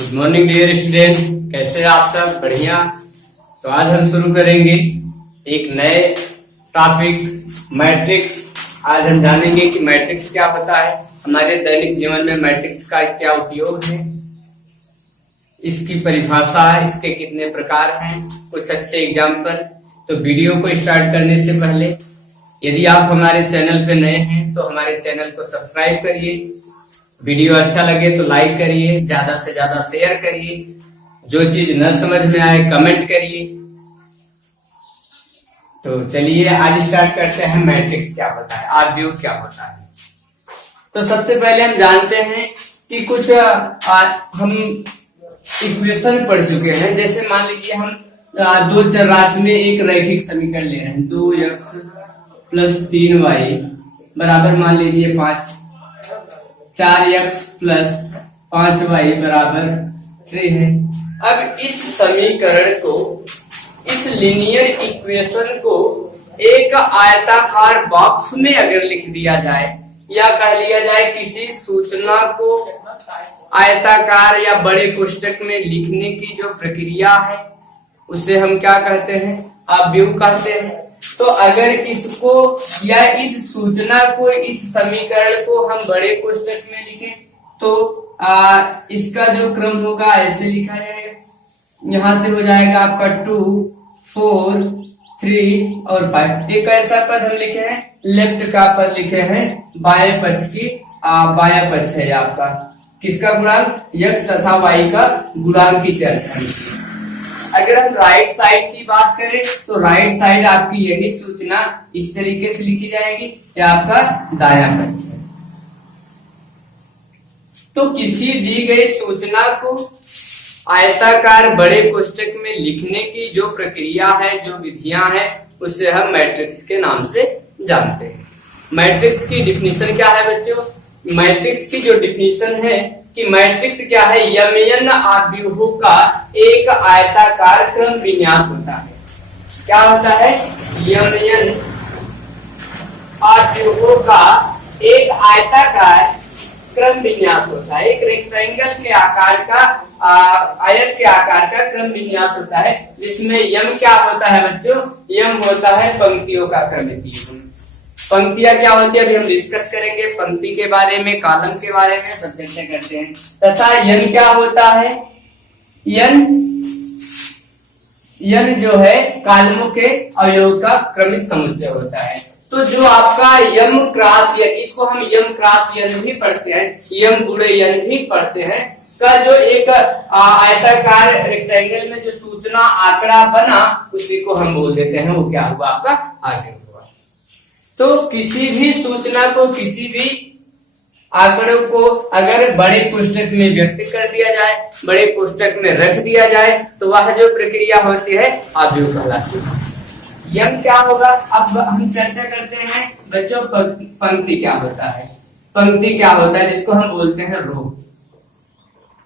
Good morning dear student, कैसे हैं आप सब? बढ़िया। तो आज हम शुरू करेंगे एक नए टॉपिक मैट्रिक्स। आज हम जानेंगे कि मैट्रिक्स क्या होता है, हमारे दैनिक जीवन में मैट्रिक्स का क्या उपयोग है, इसकी परिभाषा, इसके कितने प्रकार हैं, कुछ अच्छे एग्जाम्पल। तो वीडियो को स्टार्ट करने से पहले यदि आप हमारे चैनल पे नए हैं तो हमारे चैनल को सब्सक्राइब करिए, वीडियो अच्छा लगे तो लाइक करिए, ज्यादा से ज्यादा शेयर करिए, जो चीज न समझ में आए कमेंट करिए। तो चलिए आज स्टार्ट करते हैं मैट्रिक्स क्या होता है, आव्यूह क्या होता है। तो सबसे पहले हम जानते हैं कि कुछ हम इक्वेशन पढ़ चुके हैं। जैसे मान लीजिए हम दो चरराशि में एक रैखिक समीकरण ले रहे हैं, 2x + 3y बराबर मान लीजिए 5, 4x + 5y बराबर 3 है। अब इस समीकरण को, इस लीनियर इक्वेशन को एक आयताकार बॉक्स में अगर लिख दिया जाए या कह लिया जाए किसी सूचना को आयताकार या बड़े कोष्ठक में लिखने की जो प्रक्रिया है उसे हम क्या कहते हैं, आव्यूह कहते हैं। तो अगर इसको या इस सूचना को, इस समीकरण को हम बड़े कोष्ठक में लिखें तो इसका जो क्रम होगा ऐसे लिखा जाएगा। यहां से हो जाएगा आपका 2, 4, 3 और 5। एक ऐसा पद हम लिखे हैं, लेफ्ट का पद लिखे हैं, बाएं पक्ष की बायां पक्ष है आपका किसका गुणांक, x तथा y का गुणांक की चर्चा। अगर हम राइट साइड की बात करें तो राइट साइड आपकी यही सूचना इस तरीके से लिखी जाएगी, यह आपका दायां पक्ष है। तो किसी दी गई सूचना को आयताकार बड़े कोष्ठक में लिखने की जो प्रक्रिया है, जो विधियां हैं, उसे हम मैट्रिक्स के नाम से जानते हैं। मैट्रिक्स की डिफिनीशन क्या है बच्चों? मैट्रिक्स की जो डिफिनीशन है कि मैट्रिक्स क्या है, यमन आव्यूहों का एक आयताकार क्रम विन्यास होता है। क्या होता है? यमन आव्यूहों का एक आयताकार क्रम विन्यास होता है। एक रेक्टेंगल के आकार का, आयत के आकार का क्रम विन्यास होता है, जिसमें यम क्या होता है बच्चों? यम होता है पंक्तियों का क्रमित। पंक्तियां क्या होती है अभी हम डिस्कस करेंगे, पंक्ति के बारे में, कॉलम के बारे में सब चर्चा करते हैं। तथा यन क्या होता है? यन जो है कॉलमों के अवयव का क्रमिक समुच्चय होता है। तो जो आपका यम क्रॉस यन, इसको हम यम क्रॉस यन भी पढ़ते हैं, यम गुणे यन भी पढ़ते हैं, का जो एक आयताकार रेक्टेंगल में जो सूचना आंकड़ा बना उसी को हम बोल देते हैं, वो क्या हुआ आपका आव्यूह। तो किसी भी सूचना को, किसी भी आंकड़ों को अगर बड़े कोष्ठक में व्यक्त कर दिया जाए, बड़े कोष्ठक में रख दिया जाए, तो वह जो प्रक्रिया होती है आव्यूह कहलाती है। यम क्या होगा? अब हम चर्चा करते हैं बच्चों, पंक्ति क्या होता है। पंक्ति क्या होता है जिसको हम बोलते हैं रो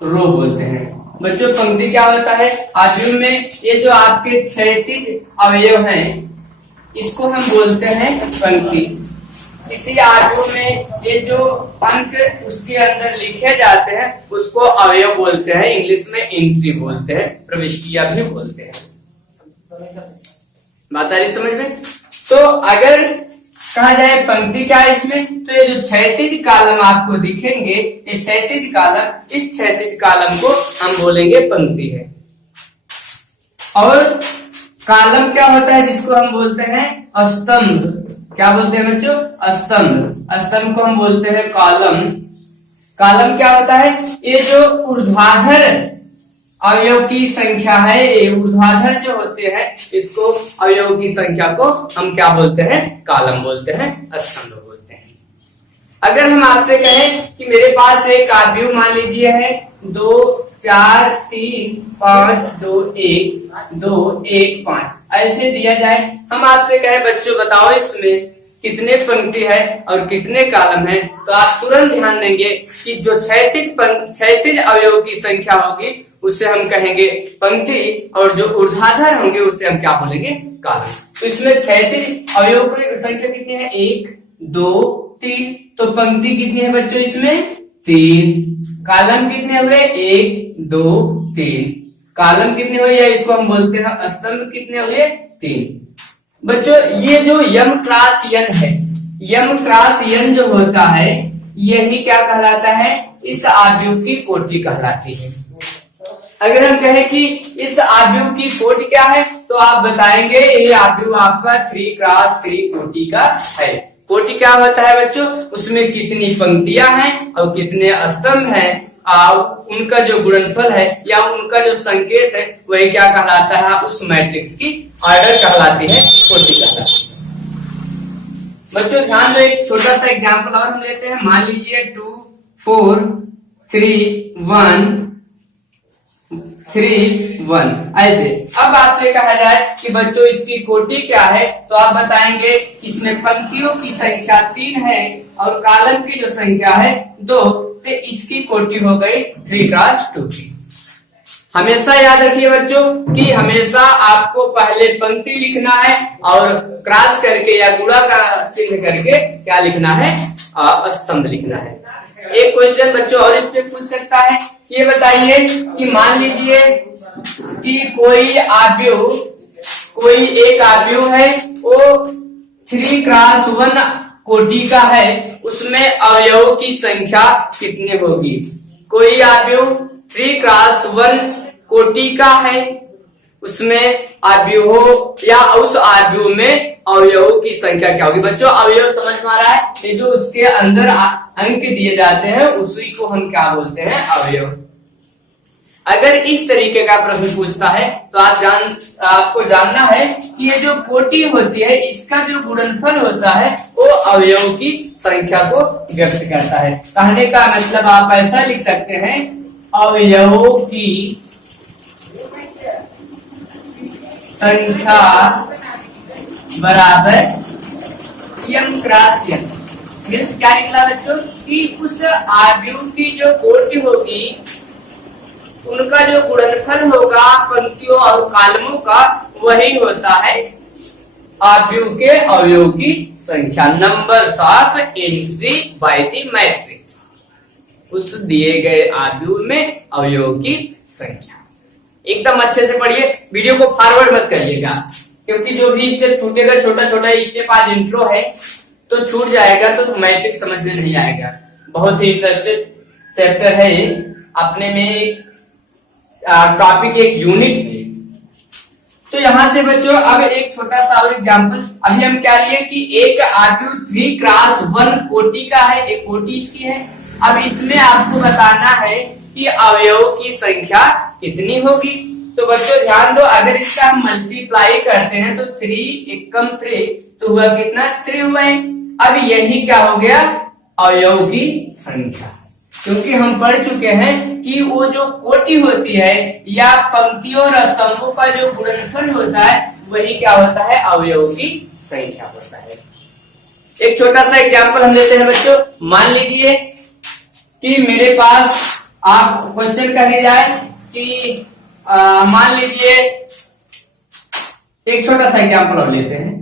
बोलते हैं। बच्चों पंक्ति क्या होता है? आव्यूह में ये जो आपके क्षैतिज अवयव हैं इसको हम बोलते हैं पंक्ति। इसी आव्यूह में ये जो अंक उसके अंदर लिखे जाते हैं उसको अवयव बोलते हैं, इंग्लिश में एंट्री बोलते हैं, प्रविष्टियां भी बोलते हैं। बात आ रही समझ में? तो अगर कहा जाए पंक्ति क्या है इसमें, तो ये जो क्षैतिज कॉलम आपको दिखेंगे, ये क्षैतिज कॉलम, इस क्षैतिज कॉलम को हम बोलेंगे पंक्ति है। और कॉलम क्या होता है जिसको हम बोलते हैं स्तंभ। क्या बोलते हैं बच्चों? स्तंभ। स्तंभ को हम बोलते हैं कॉलम। कॉलम क्या होता है? ये जो ऊर्ध्वाधर अवयव की संख्या है, ये ऊर्ध्वाधर जो होते हैं इसको अवयव की संख्या को हम क्या बोलते हैं? कॉलम बोलते हैं, स्तंभ बोलते हैं। अगर हम आपसे कहें कि मेरे पास एक आव्यूह मान लीजिए है 2, 4, 3, 5, 2, 1, 2, 1, 5 ऐसे दिया जाए, हम आपसे कहे बच्चों बताओ इसमें कितने पंक्ति है और कितने कॉलम है, तो आप तुरंत ध्यान देंगे कि जो क्षैतिज अवयव की संख्या होगी उसे हम कहेंगे पंक्ति, और जो ऊर्ध्वाधर होंगे उसे हम क्या बोलेंगे? कॉलम। तो इसमें क्षैतिज अवयव की संख्या कितनी है? 1, 2, 3। तो पंक्ति कितनी है बच्चों? इसमें 3, कॉलम कितने हुए 1 2 3, कॉलम कितने हुए या इसको हम बोलते हैं स्तंभ कितने हुए 3। बच्चों ये जो m क्रॉस n है, m क्रॉस n जो होता है यही क्या कहलाता है, इस आव्यूह की कोटि कहलाती है। अगर हम कहें कि इस आव्यूह की कोटि क्या है तो आप बताएंगे ये आव्यूह आपका 3x3 कोटि का है। कोटि क्या होता है बच्चों, उसमें कितनी पंक्तियां हैं और कितने स्तंभ हैं, उनका जो गुणनफल है या उनका जो संकेत है वही क्या कहलाता है, उस मैट्रिक्स की ऑर्डर कहलाती है, कोटि कहलाती है। बच्चों ध्यान दो, एक छोटा सा एग्जांपल और हम लेते हैं। मान लीजिए 2 4 3 1 3 1 ऐसे। अब आपसे कहा जाए कि बच्चों इसकी कोटि क्या है तो आप बताएंगे इसमें पंक्तियों की संख्या 3 है और कॉलम की जो संख्या है 2, तो इसकी कोटि हो गई 3x2 की। हमेशा याद रखिए बच्चों कि हमेशा आपको पहले पंक्ति लिखना है और क्रॉस करके या गुणा का चिन्ह करके क्या लिखना है, स्तंभ लिखना है। एक क्वेश्चन बच्चों और इस पे पूछ सकता है, ये बताइए कि मान लीजिए कि कोई एक आव्यूह है वो 3x1 कोटि का है, उसमें अवयवों की संख्या कितनी होगी। कोई आव्यूह 3x1 कोटि का है, उसमें आव्यूहों या उस आव्यूह में अवयवों की संख्या क्या होगी। बच्चों अवयव समझ में आ रहा है, ये जो उसके अंदर अंक दिए जाते हैं उसी को हम क्या बोलते हैं, अवयव। अगर इस तरीके का प्रश्न पूछता है तो आपको जानना है कि ये जो कोटि होती है इसका जो गुणनफल होता है वो अवयवों की संख्या को व्यक्त करता है। कहने का मतलब आप ऐसा लिख सकते हैं, अवयवों की संख्या बराबर m क्रॉस n। मीन्स क्या निकला बच्चों कि उस आव्यूह की जो कोटि होगी उनका जो गुणनफल होगा पंक्तियों और कॉलमों का वही होता है आव्यूह के अवयवों की संख्या, numbers of entry by the matrix, उस दिए गए आव्यूह में अवयवों की संख्या। एकदम अच्छे से पढ़िए, वीडियो को फॉरवर्ड मत करिएगा क्योंकि जो भी स्टेप छूटेगा, छोटा छोटा स्टेप आज इंट्रो है तो छूट जाएगा तो मैट्रिक्स समझ में नहीं आएगा। बहुत ही इंटरेस्टेड चैप्टर है ये, अपने में एक टॉपिक एक यूनिट है। तो यहां से बच्चों अब एक छोटा सा और एग्जांपल, अभी हम क्या लिए कि एक आव्यूह 3x1 कोटि का है, एक कोटि इसकी है। अब इसमें आपको बताना है कि अवयवों की संख्या कितनी होगी। तो बच्चों ध्यान दो, अगर इसका हम मल्टीप्लाई करते हैं तो 3 एकम 3 तो हुआ कितना, 3 हुआ है। अब यही क्या हो गया, अवयवों की संख्या, क्योंकि हम पढ़ चुके हैं कि वो जो कोटि होती है या पंक्तियों और स्तंभों का जो गुणनफल होता है वही क्या होता है, अवयवों की संख्या होता है। एक छोटा सा एग्जांपल हम देते हैं बच्चों। मान लीजिए कि मेरे पास आप क्वेश्चन कर दिया जाए कि मान लीजिए एक छोटा सा एग्जांपल और लेते हैं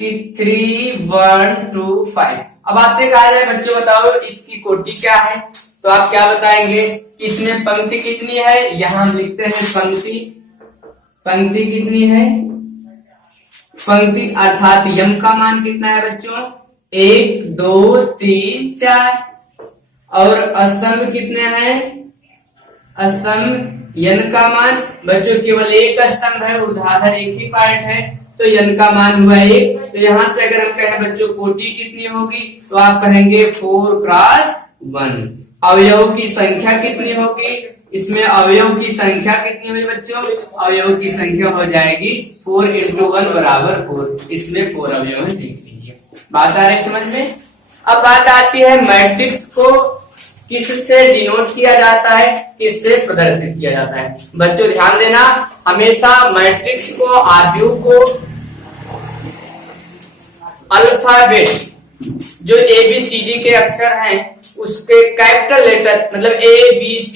कि 3 1 2 5। अब आपसे कहा जाए बच्चों बताओ इसकी कोटि क्या है, तो आप क्या बताएंगे, इसमें पंक्ति कितनी है, यहां हम लिखते हैं पंक्ति कितनी है, पंक्ति अर्थात यम का मान कितना है बच्चों, 1 2 3 4। और स्तंभ कितने हैं, स्तंभ यन का मान बच्चों केवल एक स्तंभ है, ऊर्ध्वाधर एक ही पार्ट है तो यन का मान हुआ 1। तो यहां से अगर हम कहें बच्चों कोटि कितनी होगी तो आप कहेंगे 4x1। अवयवों की संख्या कितनी होगी, इसमें अवयव की संख्या कितनी हुई बच्चों, अवयव की संख्या हो जाएगी 4 × 1 बराबर 4। इसमें 4 अवयव है, देख लीजिए। बात आ रही है समझ में। अब बात आती है मैट्रिक्स को किससे डिनोट किया जाता है, किससे प्रदर्शित किया जाता है। बच्चों ध्यान देना, हमेशा मैट्रिक्स को आव्यूह को अल्फाबेट जो ABCD के अक्षर हैं उसके कैपिटल लेटर मतलब ABC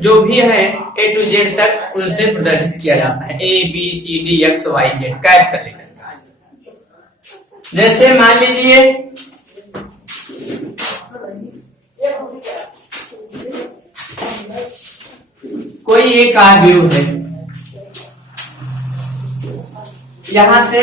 जो भी है A to Z तक उनसे प्रदर्शित किया जाता है। ABCD XYZ capital letter. जैसे मान लीजिए कोई एक आव्यूह है, यहां से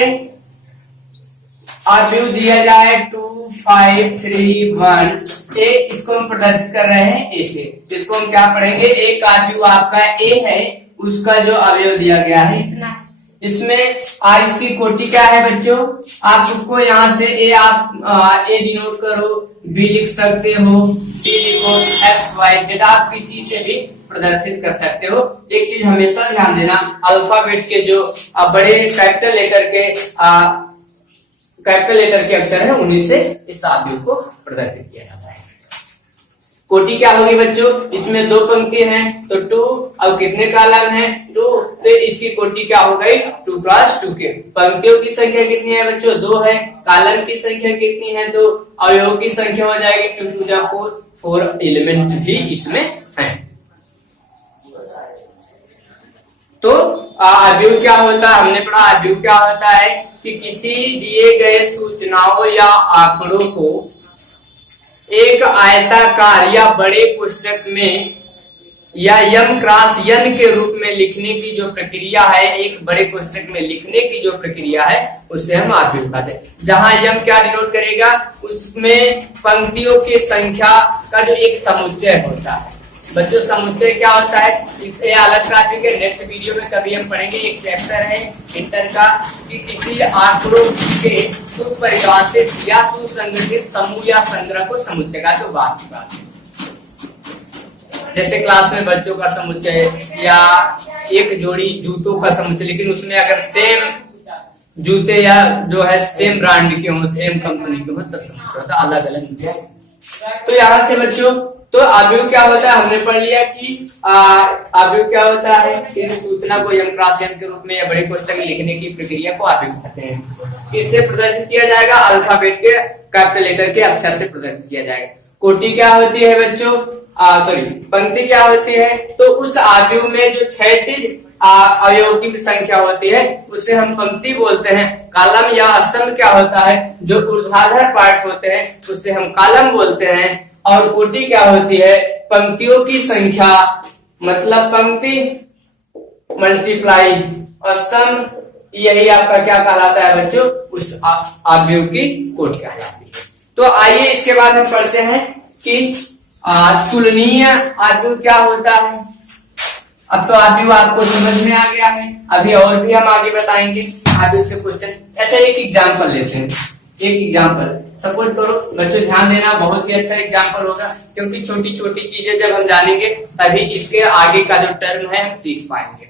आव्यूह दिया जाए 2 5 3 1 ए, इसको हम प्रदर्शित कर रहे हैं ए से। इसको हम क्या पढ़ेंगे, एक आव्यूह आपका ए है, उसका जो अवयव दिया गया है इतना है। इसमें इसकी कोटि क्या है बच्चों, आपको यहाँ से ए आप ए डिनोट करो, बी लिख सकते हो, सी लिखो, एक्स वाई जेड आप किसी से भी प्रदर्शित कर सकते हो। एक चीज हमेशा ध्यान देना, अल्फाबेट के जो बड़े कैपिटल लेटर के अक्षर है उन्हीं से इस आव्यूह को प्रदर्शित किया जाता है। कोटि क्या होगी बच्चों, इसमें 2 पंक्ति हैं तो 2, अब कितने कॉलम हैं 2, तो इसकी कोटि क्या हो गई 2 क्रॉस 2 के। पंक्तियों की संख्या कितनी है बच्चों 2 है, कॉलम की संख्या कितनी है 2, अवयवों की संख्या हो जाएगी 2 2 4, 4 एलिमेंट भी इसमें है। तो आव्यूह क्या होता है, हमने पढ़ा आव्यूह क्या होता है कि किसी दिए गए सूचनाओं या आंकड़ों को एक आयताकार या बड़े कोष्ठक में या यम क्रॉस यन के रूप में लिखने की जो प्रक्रिया है, एक बड़े कोष्ठक में लिखने की जो प्रक्रिया है उसे हम आव्यूह कहते हैं। जहां यम क्या डिनोट करेगा, उसमें पंक्तियों की संख्या का जो एक समुच्चय होता है। बच्चों समुच्चय क्या होता है, इसे अलग टॉपिक है, नेक्स्ट वीडियो में कभी हम पढ़ेंगे। एक चैप्टर है इंटर का कि किसी आंकड़ों के सुपरिभाषित या सुसंगठित समूह या संग्रह को समुच्चय का, तो बात की बात जैसे क्लास में बच्चों का समुच्चय या एक जोड़ी जूतों का समुच्चय, लेकिन उसमें अगर सेम जूते या जो है सेम ब्रांड के हो, सेम कंपनी के हो, तब समुच्चय होता है, अलग अलग। तो यहाँ से बच्चों तो आव्यूह क्या होता है हमने पढ़ लिया कि आव्यूह क्या होता है, इस सूचना को यम क्रॉस यन के रूप में या बड़े कोष्ठक में लिखने की प्रक्रिया को आव्यूह कहते हैं। इससे प्रदर्शित किया जाएगा अल्फाबेट के कैपिटल लेटर के अक्षर से प्रदर्शित किया जाएगा। कोटि क्या होती है बच्चों, पंक्ति क्या होती है, तो उस आव्यूह में जो क्षैतिज अवयवों की संख्या होती है उसे हम पंक्ति बोलते हैं। कॉलम या स्तंभ क्या होता है, जो ऊर्ध्वाधर पार्ट होते हैं उसे हम कॉलम बोलते हैं। और कोटि क्या होती है, पंक्तियों की संख्या, मतलब पंक्ति मल्टीप्लाई स्तंभ, यही आपका क्या कहलाता है बच्चों, उस आव्यूह की कोटि कहलाती है। तो आइए इसके बाद हम पढ़ते हैं कि तुलनीय आव्यूह क्या होता है। अब तो आव्यूह आपको समझ में आ गया है, अभी और भी हम आगे बताएंगे आव्यूह से क्वेश्चन। अच्छा एक एग्जाम्पल लेते हैं, एक एग्जाम्पल सपोज करो बच्चों, ध्यान देना, बहुत ही अच्छा एग्जाम्पल होगा, क्योंकि छोटी छोटी चीजें जब हम जानेंगे तभी इसके आगे का जो टर्म है हम सीख पाएंगे।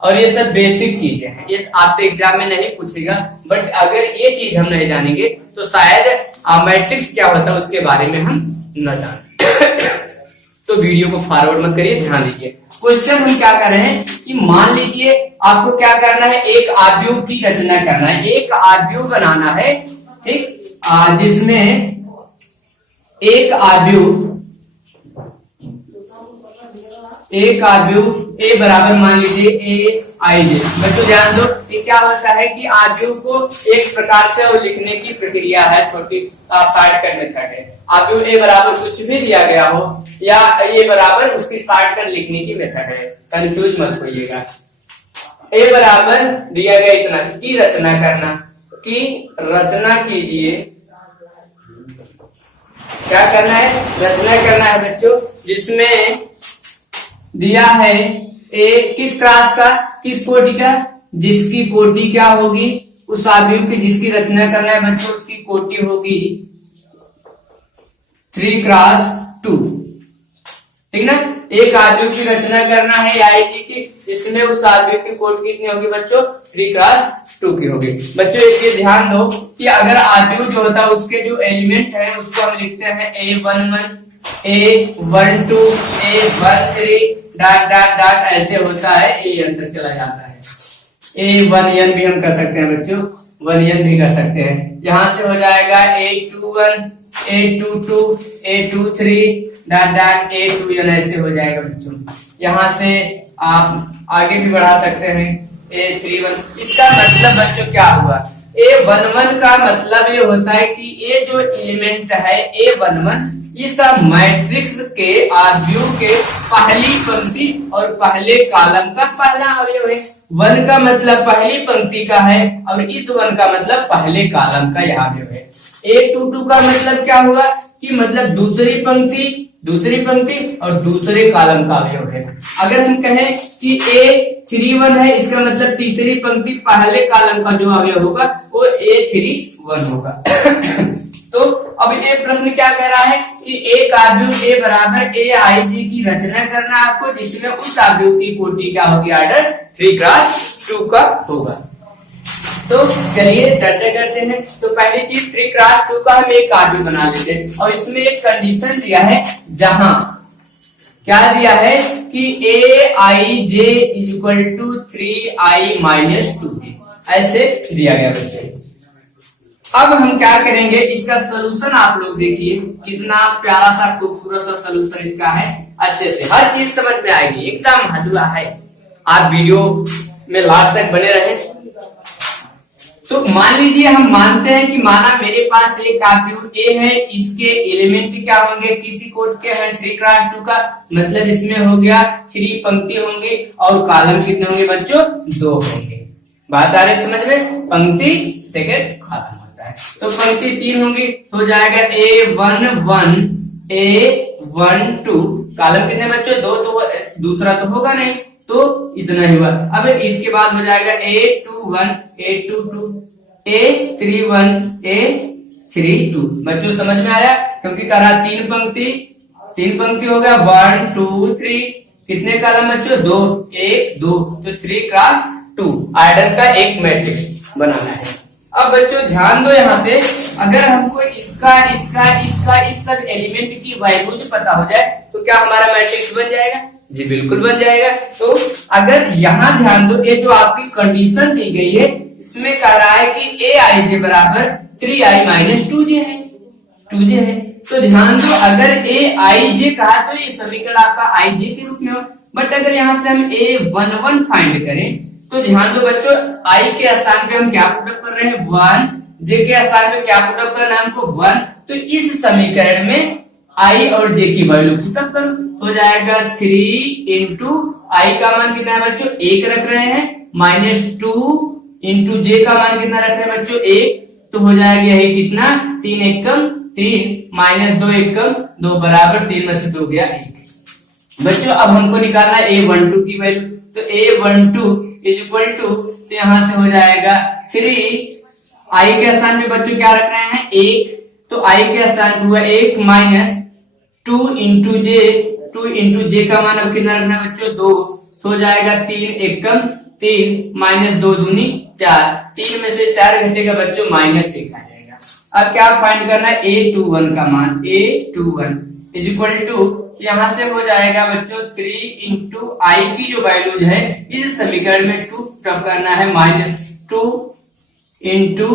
और ये सब बेसिक चीजें हैं, ये आपसे एग्जाम में नहीं पूछेगा, बट अगर ये चीज हम नहीं जानेंगे तो शायद मैट्रिक्स क्या होता है उसके बारे में हम न जाने। तो वीडियो को फॉरवर्ड मत करिए, ध्यान दीजिए। क्वेश्चन हम क्या कर रहे हैं कि मान लीजिए आपको क्या करना है, एक आव्यूह की रचना करना है, एक आव्यूह बनाना है, ठीक, जिसमें एक आव्यूह ए बराबर मान लीजिए ए आई जे। बच्चों ध्यान दो, ये क्या होता है कि आव्यूह को एक प्रकार से और लिखने की प्रक्रिया है, छोटी शॉर्टकट मेथड है। आव्यूह ए बराबर कुछ भी दिया गया हो या ए बराबर उसकी शॉर्टकट लिखने की मेथड है, कंफ्यूज मत होइएगा। ए बराबर दिया गया इतना की रचना करना, की रचना कीजिए, क्या करना है, रचना करना है बच्चों, जिसमें दिया है ए किस क्लास का, किस कोटि का, जिसकी कोटि क्या होगी, उस आव्यूह की जिसकी रचना करना है बच्चों उसकी कोटि होगी 3 क्रॉस 2, ठीक ना। एक आव्यूह की रचना करना है आएगी कि जिसमें उस आव्यूह की कोटि कितनी होगी बच्चों 3 क्रॉस 2 की होगी। बच्चों एक ध्यान दो कि अगर आव्यूह जो होता है उसके जो एलिमेंट है उसको हम लिखते हैं A11 A12 A13 dot dot dot ऐसे होता है, ए अंतर चला जाता है। A1n भी हम कर सकते हैं बच्चों, 1n भी कर सकते हैं। यहां से हो जाएगा A21 A22 A23 dot dot A2n ऐसे हो जाएगा बच्चों। यहां से आप आगे भी बढ़ा सकते हैं A31। इसका मतलब बच्चों क्या हुआ, A11 का मतलब ये होता है कि ये जो एलिमेंट है A11 इस मैट्रिक्स के आव्यूह के पहली पंक्ति और पहले कॉलम का पहला अवयव है। 1 का मतलब पहली पंक्ति का है और इस 1 का मतलब पहले कॉलम का यह अवयव है। A22 का मतलब क्या हुआ कि मतलब दूसरी पंक्ति और दूसरे कॉलम का अवयव है। अगर हम कहें कि A31 है, इसका मतलब तीसरी पंक्ति पहले कॉलम का जो अवयव होगा वो A31 होगा। तो अब ये प्रश्न क्या कह रहा है कि एक आव्यूह A बराबर AIJ की रचना करना आपको, जिसमें उस आव्यूह की कोटि क्या होगी, ऑर्डर 3x2 का होगा। तो चलिए चर्चा करते हैं। तो पहली चीज 3x2 का हम एक आव्यूह बना लेते हैं और इसमें एक कंडीशन दिया है, जहां क्या दिया है कि AIJ = 3i-2j ऐसे दिया गया बच्चे। अब हम क्या करेंगे, इसका सोल्यूशन आप लोग देखिए कितना प्यारा सा खूबसूरत सा सोल्यूशन इसका है। अच्छे से हर चीज समझ में आएगी, एकदम हलवा है। आप वीडियो में लास्ट तक बने रहे। तो मान लीजिए हम मानते हैं कि माना मेरे पास एक आव्यूह A है, इसके एलिमेंट क्या होंगे, किसी कोड के हैं 3x2 का, मतलब इसमें हो गया 3 पंक्ति होंगी और कॉलम कितने होंगे बच्चों, 2 होंगे। बात आ रही समझ में, पंक्ति सेकंड कॉलम होता है। तो पंक्ति 3 होंगी तो हो जाएगा A11 A12, कॉलम कितने बच्चों, 2, तो दूसरा तो होगा नहीं, तो इतना ही हुआ। अब इसके बाद हो जाएगा A21 A22 A31 A32। बच्चों समझ में आया, क्योंकि कह रहा 3 पंक्ति हो गया 1 2 3, कितने कॉलम बच्चों, 2 1 2, तो 3x2 ऑर्डर का एक मैट्रिक्स बनाना है। अब बच्चों ध्यान दो, यहाँ से अगर हमको इसका इस सब एलिमेंट की वैल्यूज पता हो जाए तो क्या हमारा मैट्रिक्स बन जाएगा, जी बिल्कुल बन जाएगा। तो अगर यहाँ ध्यान दो, ये जो आपकी कंडीशन दी गई है इसमें कह रहा है कि AIJ बराबर 3i-2j है। तो ध्यान दो, अगर AIJ कहा तो ये समीकरण आपका IJ के रूप में हो, बट अगर यहाँ से हम A11 फाइंड करें तो ध्यान दो बच्चों, I के स्थान पे हम क्या पुटअप कर रहे हैं 1, J के स्थान पे क्या पुटअप करना है हमको 1। तो इस समीकरण में I और J की वैल्यू पुटअप करो, हो जाएगा 3 इंटू I का मान कितना है बच्चों, 1 रख रहे हैं, -2 इंटू J का मान कितना रख रहे हैं बच्चों, 1, तो हो जाएगा यही कितना 3 एकम 3 -2 एकम 2 बराबर 3 में से 2 गया 1। बच्चों अब हमको निकालना है A12 की वैल्यू, तो A12 = तो यहाँ से हो जाएगा 3, I के स्थान पे बच्चों क्या रख रहे हैं 1, तो I के स्थान पे हुआ 1 -2 इंटू J का मान अब कितना रखना है बच्चों 2, तो हो जाएगा 3 एकम 3 -2 दूनी 4, 3 में से 4 घटेगा बच्चों -1 आ जाएगा। अब क्या फाइंड करना है A21 का मान, A21 = यहाँ से हो जाएगा बच्चों 3 इंटू I की जो वैल्यूज है इस समीकरण में 2 पुटअप करना है, -2 इंटू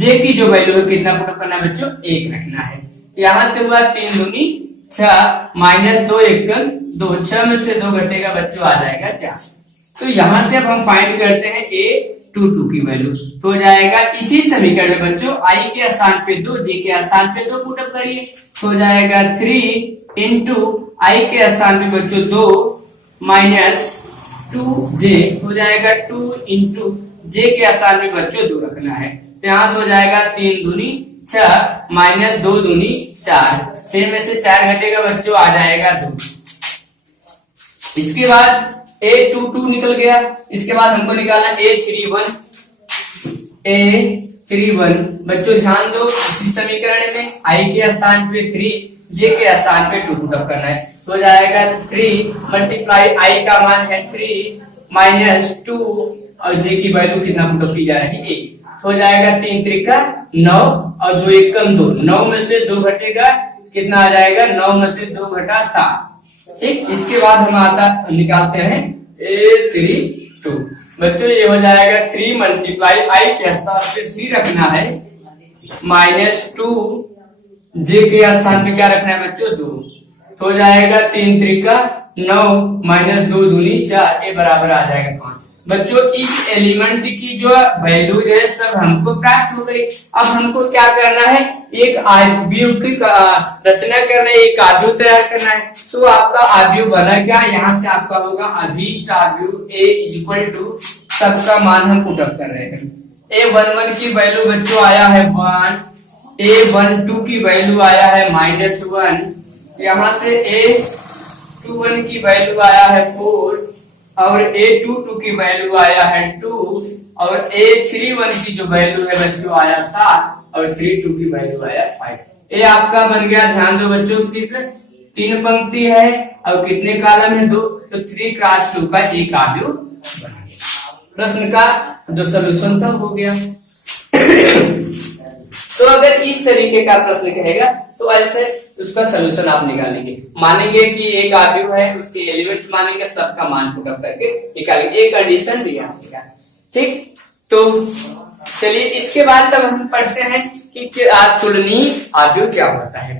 J की जो वैल्यू है कितना पुटअप करना है बच्चों 1 रखना है। यहाँ से हुआ 3 दूनी 6 -2 एकम 2, 6 में से 2 घटेगा बच्चों आ जाएगा 4। तो यहाँ से अब हम फाइंड करते हैं A22 की वैल्यू, तो हो जाएगा इसी समीकरण में बच्चों I के स्थान पे 2 J के स्थान पे 2 पुटअप करिए, तो हो जाएगा 3 इंटू I के स्थान पे बच्चों 2 -2J, हो जाएगा 2 इंटू J के स्थान पे बच्चों 2 रखना है, तो यहाँ से हो जाएगा 3 दूनी 6 -2 दूनी 4, 6 में से 4 घटेगा बच्चों आ जाएगा 2। इसके बाद A22 निकल गया, इसके बाद हमको निकालना A31 बच्चों ध्यान दो, इसी समीकरण में I के स्थान पे 3 J के स्थान पे 2 पुटअप करना है, तो हो जाएगा 3 × I का मान है 3 -2 और J की वैल्यू कितना पुटअप की जा रही है 1, तो हो जाएगा 3 त्रिका 9 और 2 एकम 2, 9 में से 2 घटेगा कितना आ जाएगा 9 में से 2 घटा 7। ठीक, इसके बाद हम निकालते हैं A32 बच्चों, ये हो जाएगा 3 × I के स्थान पे 3 रखना है, -2 J के स्थान पे क्या रखना है बच्चों 2, तो हो जाएगा 3 त्रिका 9 -2 दूनी 4, ये बराबर आ जाएगा 5। बच्चों इस एलिमेंट की जो वैल्यूज है सब हमको प्राप्त हो गई। अब हमको क्या करना है, एक आव्यूह की रचना करना है, एक आव्यूह तैयार करना है। तो आपका आव्यूह बना क्या, यहाँ से आपका होगा अभीष्ट आव्यूह A इक्वल टू सबका मान हम पुटअप कर रहे हैं। A11 की वैल्यू बच्चों आया है 1, A12 की वैल्यू आया है -1, यहाँ से A21 की वैल्यू आया है 4 और A22 की वैल्यू आया है 2 और A31 की जो वैल्यू है बच्चों आया 7 और 32 की वैल्यू आया 5। ये आपका बन गया, ध्यान दो बच्चों, किस 3 पंक्ति है और कितने कॉलम है 2, तो 3 क्रॉस 2 का एक आव्यूह बन गया। प्रश्न का जो सलूशन था हो गया। तो अगर इस तरीके का प्रश्न कहेगा तो ऐसे उसका सलूशन आप निकालेंगे, मानेंगे कि एक आव्यूह है, उसके एलिमेंट मानेंगे, सबका मान पुटअप करके निकालेंगे, एक कंडीशन दिया है। ठीक, तो चलिए इसके बाद तब हम पढ़ते हैं कि तुलनीय आव्यूह क्या होता है,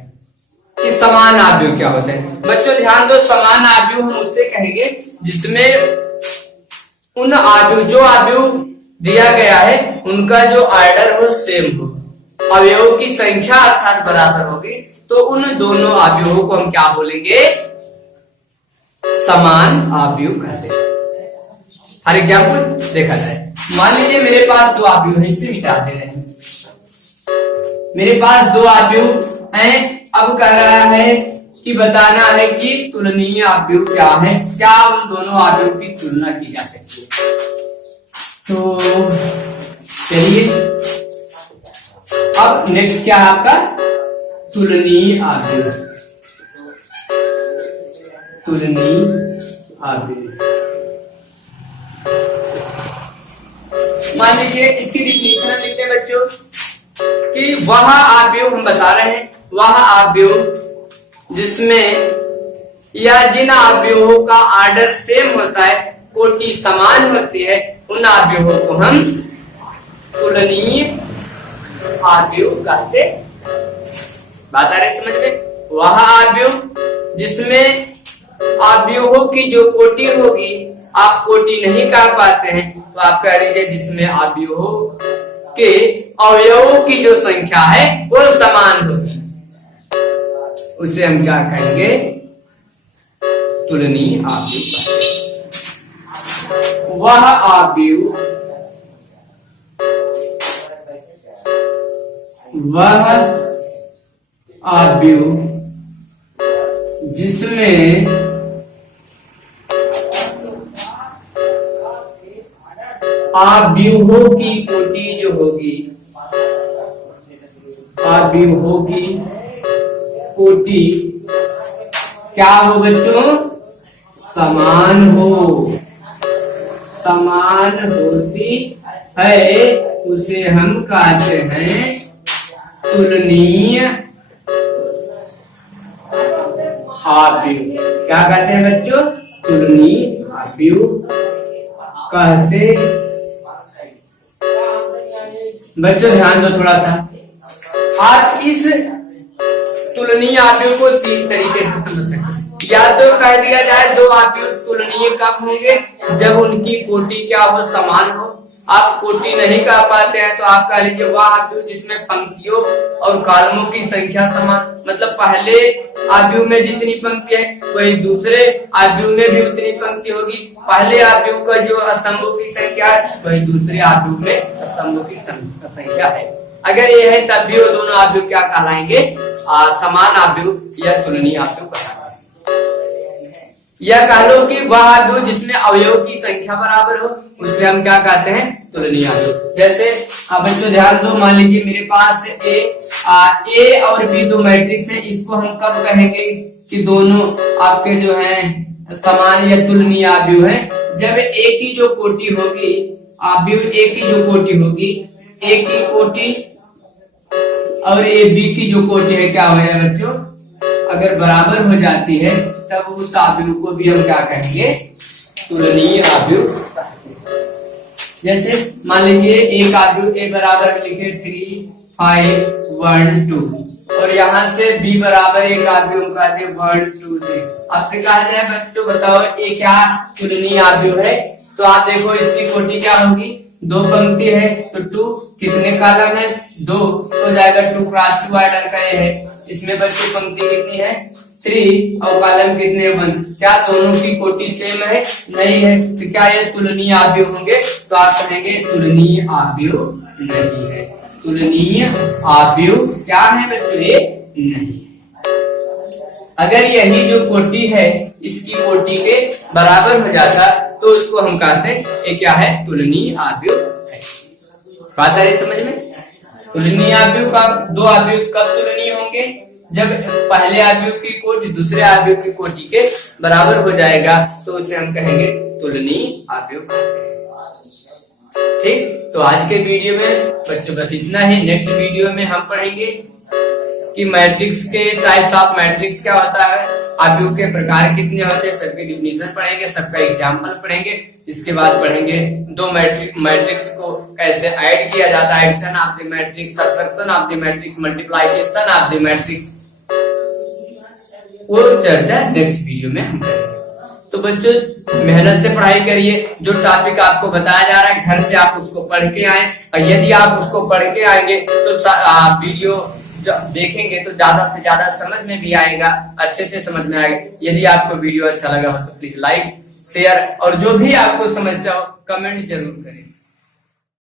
कि समान आव्यूह क्या होता है। बच्चों ध्यान दो, समान आव्यूह हम उससे कहेंगे जिसमें उन आव्यूह, जो आव्यूह दिया गया है उनका जो ऑर्डर हो सेम हो, अवयवों की संख्या अर्थात बराबर होगी, तो उन दोनों आव्यूहों को हम क्या बोलेंगे, समान आव्यूह कहते हैं। हर एग्जाम्पल देखा जाए, मान लीजिए मेरे पास 2 आव्यूह है, इसे मिटा दे रहे हैं। मेरे पास 2 आव्यूह हैं, अब कह रहा है कि बताना है कि तुलनीय आव्यूह क्या है, क्या उन दोनों आव्यूह की तुलना की जा सकती है। तो चलिए अब नेक्स्ट क्या है आपका, तुलनीय आव्यूह। तुलनीय आव्यूह, मान लीजिए इसकी डिफिनीशन लिखते हैं बच्चों कि वह आव्यूह, हम बता रहे हैं वह आव्यूह जिसमें या जिन आव्यूहों का ऑर्डर सेम होता है, कोटि समान होती है, उन आव्यूहों को हम तुलनीय आव्यूह कहते। बात आ रही समझ में, वह आव्यूह जिसमें आव्यूहों की जो कोटि होगी, आप कोटि नहीं कह पाते हैं तो आप कह लीजिए जिसमें आव्यूहों के अवयवों की जो संख्या है वो समान होगी, उसे हम क्या कहेंगे, तुलनीय आव्यूह। वह आव्यूह, वह आव्यूह जिसमें आव्यूहों की कोटि जो होगी, आव्यूहों की कोटि क्या हो बच्चों, समान हो, समान होती है, उसे हम कहते हैं तुलनीय आव्यूह। क्या कहते हैं बच्चों, तुलनीय आव्यूह कहते। बच्चों ध्यान दो थोड़ा सा, आज इस तुलनीय आव्यूह को 3 तरीके से समझ सकते हैं। या तो कह दिया जाए 2 आव्यूह तुलनीय कब होंगे, जब उनकी कोटि क्या हो, समान हो। आप कोटि नहीं कह पाते हैं तो आप कह लीजिए वह आव्यूह जिसमें पंक्तियों और कॉलमों की संख्या समान, मतलब पहले आव्यूह में जितनी पंक्ति है वही दूसरे आव्यूह में भी उतनी पंक्ति होगी, पहले आव्यूह का जो स्तंभों की संख्या है वही दूसरे आव्यूह में स्तंभों की संख्या है। अगर ये है तब भी वो दोनों आव्यूह क्या कहलाएंगे, समान आव्यूह या तुलनीय आव्यूह कहलाएंगे। या कह लो कि वह आव्यूह जिसमें अवयव की संख्या बराबर हो, उसे हम क्या कहते हैं, तुलनीय आव्यूह। जैसे बच्चों ध्यान दो, मान लीजिए मेरे पास ए और बी 2 मैट्रिक्स है, इसको हम कब कहेंगे कि दोनों आपके जो हैं समान या तुलनीय आव्यूह है, जब ए की जो कोटि होगी, आव्यूह ए की जो कोटि होगी, ए की कोटि और ए बी की जो कोटि है क्या हो जाएगा बच्चों, अगर बराबर हो जाती है तब उस आव्यूह को भी हम क्या कहेंगे, तुलनीय आव्यूह। जैसे मान लीजिए एक आव्यूह ए बराबर लिखे 3, 5, 1, 2 और यहाँ से बी बराबर एक आव्यूह का दे 1, 2, 3। आपसे कहा जाए बच्चों बताओ ये क्या तुलनीय आव्यूह है, तो आप देखो इसकी कोटि क्या होगी, 2 पंक्ति है तो 2, कितने कॉलम है 2, तो जाएगा 2 क्रॉस 2 ऑर्डर का ये है। इसमें बच्चे पंक्ति कितनी है 3 और कॉलम कितने 1, क्या दोनों की कोटि सेम है, नहीं है, तो क्या ये तुलनीय आव्यूह होंगे, तो आप कहेंगे तुलनीय आव्यूह नहीं है, तुलनीय आव्यूह क्या है बच्चों, ये नहीं। अगर यही जो कोटि है इसकी कोटि के बराबर हो जाता तो उसको हम कहते हैं ये क्या है, तुलनीय आव्यूह है। बात आ रही समझ में? तुलनीय आव्यूह का 2 आव्यूह कब तुलनीय होंगे, जब पहले आव्यूह की कोटि दूसरे आव्यूह की कोटि के बराबर हो जाएगा तो उसे हम कहेंगे तुलनीय आव्यूह। ठीक, तो आज के वीडियो में बच्चों बस इतना ही। नेक्स्ट वीडियो में हम पढ़ेंगे कि मैट्रिक्स के टाइप्स ऑफ मैट्रिक्स क्या होता है, आव्यूह के प्रकार कितने होते हैं, सबके डिफिनीशन पढ़ेंगे, सबका एग्जाम्पल पढ़ेंगे। इसके बाद पढ़ेंगे 2 मैट्रिक्स को कैसे ऐड किया जाता है, addition of the matrix, subtraction of the matrix, multiplication of the matrix, वो चर्चा नेक्स्ट वीडियो में हम करेंगे। तो बच्चों मेहनत से पढ़ाई करिए, जो टॉपिक आपको बताया जा रहा है घर से आप उसको पढ़ के आए, और यदि आप उसको पढ़ के आएंगे तो वीडियो देखेंगे तो ज्यादा से ज्यादा समझ में भी आएगा, अच्छे से समझ में आएगा। यदि आपको वीडियो अच्छा लगा हो तो प्लीज लाइक शेयर, और जो भी आपको समस्या हो कमेंट जरूर करें।